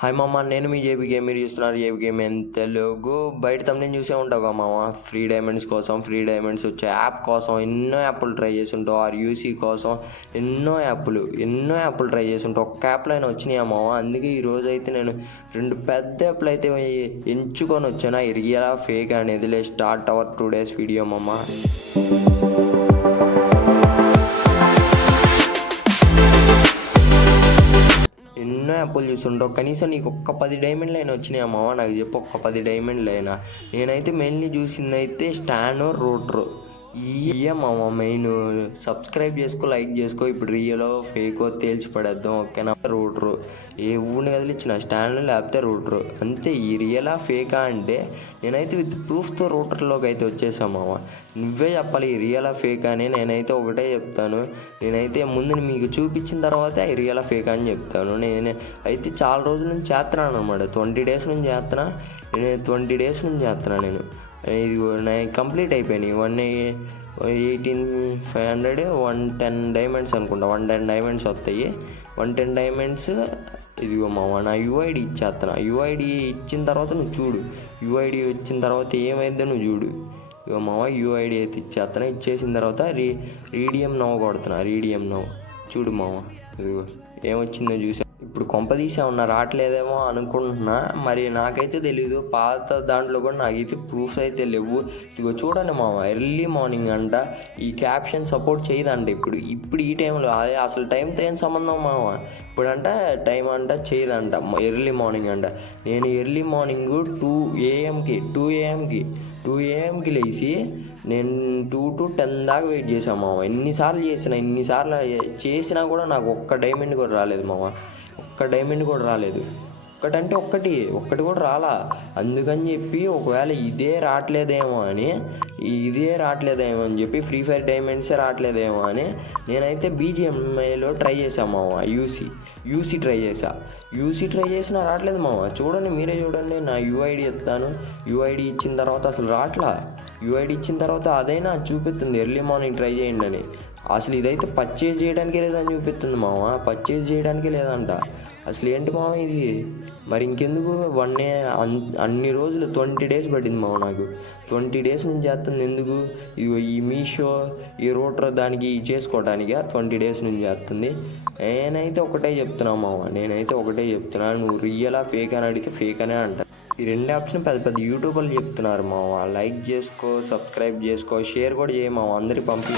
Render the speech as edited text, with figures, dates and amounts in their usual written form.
Hi మామ, నేను మీ JB game. మీరు చూస్తున్నారు జేబీ గేమ్ ఇన్ తెలుగు. బయట తమ్ముని చూసే ఉంటావు కదా మామ, ఫ్రీ డైమండ్స్ కోసం, ఫ్రీ డైమండ్స్ వచ్చే యాప్ కోసం ఎన్నో యాప్లు ట్రై చేసి ఉంటావు. యూసీ కోసం ఎన్నో యాప్లు ట్రై చేసి ఉంటావు. ఒక్క యాప్లో అయినా వచ్చినాయా మామ? అందుకే ఈరోజు అయితే నేను రెండు పెద్ద యాప్లు అయితే ఎంచుకొని వచ్చాను. రియలా ఫేక్ అనేది. స్టార్ట్ అవర్ 2 days వీడియో మామ. ఎన్నో యాప్లు చూస్తుంటావు. కనీసం నీకు ఒక్క 10 డైమండ్లు అయినా వచ్చినాయా మామ? నాకు చెప్పు, ఒక్క 10 డైమండ్లు అయినా. నేనైతే మెయిన్లీ చూసింది అయితే స్టానో రోట్రో. ఇయ్యే మామ మెయిన్. సబ్స్క్రైబ్ చేసుకో, లైక్ చేసుకో. ఇప్పుడు రియలో ఫేకో తేల్చి పడేద్దాం, ఓకేనా? రోట్రో ఏ ఊరిని కదిలిచ్చిన స్టాండ్ లేకపోతే రోట్రో అంతే. ఈ రియలా ఫేకా అంటే నేనైతే విత్ ప్రూఫ్తో రోటర్లోకి అయితే వచ్చేసాను మామ. నువ్వే చెప్పాలి ఈ రియలా ఫేకా అని. నేనైతే ఒకటే చెప్తాను. నేనైతే ముందు మీకు చూపించిన తర్వాత ఈ రియలా ఫేకా అని చెప్తాను. నేను అయితే చాలా రోజుల నుంచి చేస్తున్నాను అనమాట. 20 days నుంచి చేస్తున్నా. నేను 20 days నుంచి చేస్తున్నాను. నేను ఇది కంప్లీట్ అయిపోయినాయి. 18,500 110 డైమండ్స్ అనుకుంటా. 110 డైమండ్స్ వస్తాయి. 110 డైమండ్స్ ఇదిగో మామ నా యూఐడి ఇచ్చేస్తున్నా. యూఐడి ఇచ్చిన తర్వాత నువ్వు చూడు. యూఐడి వచ్చిన తర్వాత ఏమైందో నువ్వు చూడు. ఇగో మామ యూఐడి అయితే ఇచ్చేస్తున్నా. ఇచ్చేసిన తర్వాత రీడియం నవ్వు కొడుతున్నా. రీడియం నవ్వు చూడు మామ. ఇదిగో ఏమొచ్చిందో చూసా. ఇప్పుడు కొంపదీసే ఉన్నా రావట్లేదేమో అనుకుంటున్నా. మరి నాకైతే తెలీదు. పాత దాంట్లో కూడా నాకైతే ప్రూఫ్స్ అయితే లేవు. ఇదిగో చూడండి మామ, ఎర్లీ మార్నింగ్ అంట. ఈ క్యాప్షన్ సపోర్ట్ చేయదంట ఇప్పుడు ఈ టైంలో. అదే అసలు టైంతో ఏం సంబంధం మామ? ఇప్పుడంట టైం అంట చేయదంట. ఎర్లీ మార్నింగ్ అంట. నేను ఎర్లీ మార్నింగ్ 2 AM లేచి నేను 2 to 10 దాకా వెయిట్ చేశాను మామ. ఎన్నిసార్లు చేసినా కూడా నాకు ఒక్క డైమండ్ కూడా రాలేదు మామ. ఒక్క డైమండ్ కూడా రాలేదు. ఒక్కటి కూడా రాలా. అందుకని చెప్పి ఒకవేళ ఇదే రావట్లేదేమో అని చెప్పి ఫ్రీ ఫైర్ డైమండ్సే రావట్లేదేమో అని నేనైతే BGMIలో ట్రై చేశాను మామ. యూసీ ట్రై చేసినా రావట్లేదు మామ. చూడండి, మీరే చూడండి. నా యూఐడి ఇస్తాను. యూఐడి ఇచ్చిన తర్వాత అసలు రావట్లా. యూఐడి ఇచ్చిన తర్వాత అదైనా చూపిస్తుంది ఎర్లీ మార్నింగ్ ట్రై చేయండి అని. అసలు ఇదైతే పర్చేజ్ చేయడానికే లేదని చూపిస్తుంది మామ. పర్చేజ్ చేయడానికే లేదంట. అసలు ఏంటి మామ ఇది? మరి ఇంకెందుకు అన్ని రోజులు 20 days పట్టింది మామ నాకు. 20 days నుంచి చేస్తుంది ఎందుకు? ఈ మీషో ఈ రోటర్ దానికి చేసుకోవడానికి 20 days నుంచి చేస్తుంది. నేనైతే ఒకటే చెప్తున్నాను మామ. నువ్వు రియలా ఫేక్ అని అడిగితే ఫేక్ అనే అంట. ఈ 2 యాప్స్ని పెద్ద యూట్యూబర్లు చెప్తున్నారు మామ. లైక్ చేసుకో, సబ్స్క్రైబ్ చేసుకో, షేర్ కూడా చేయ మామ. అందరికి పంపి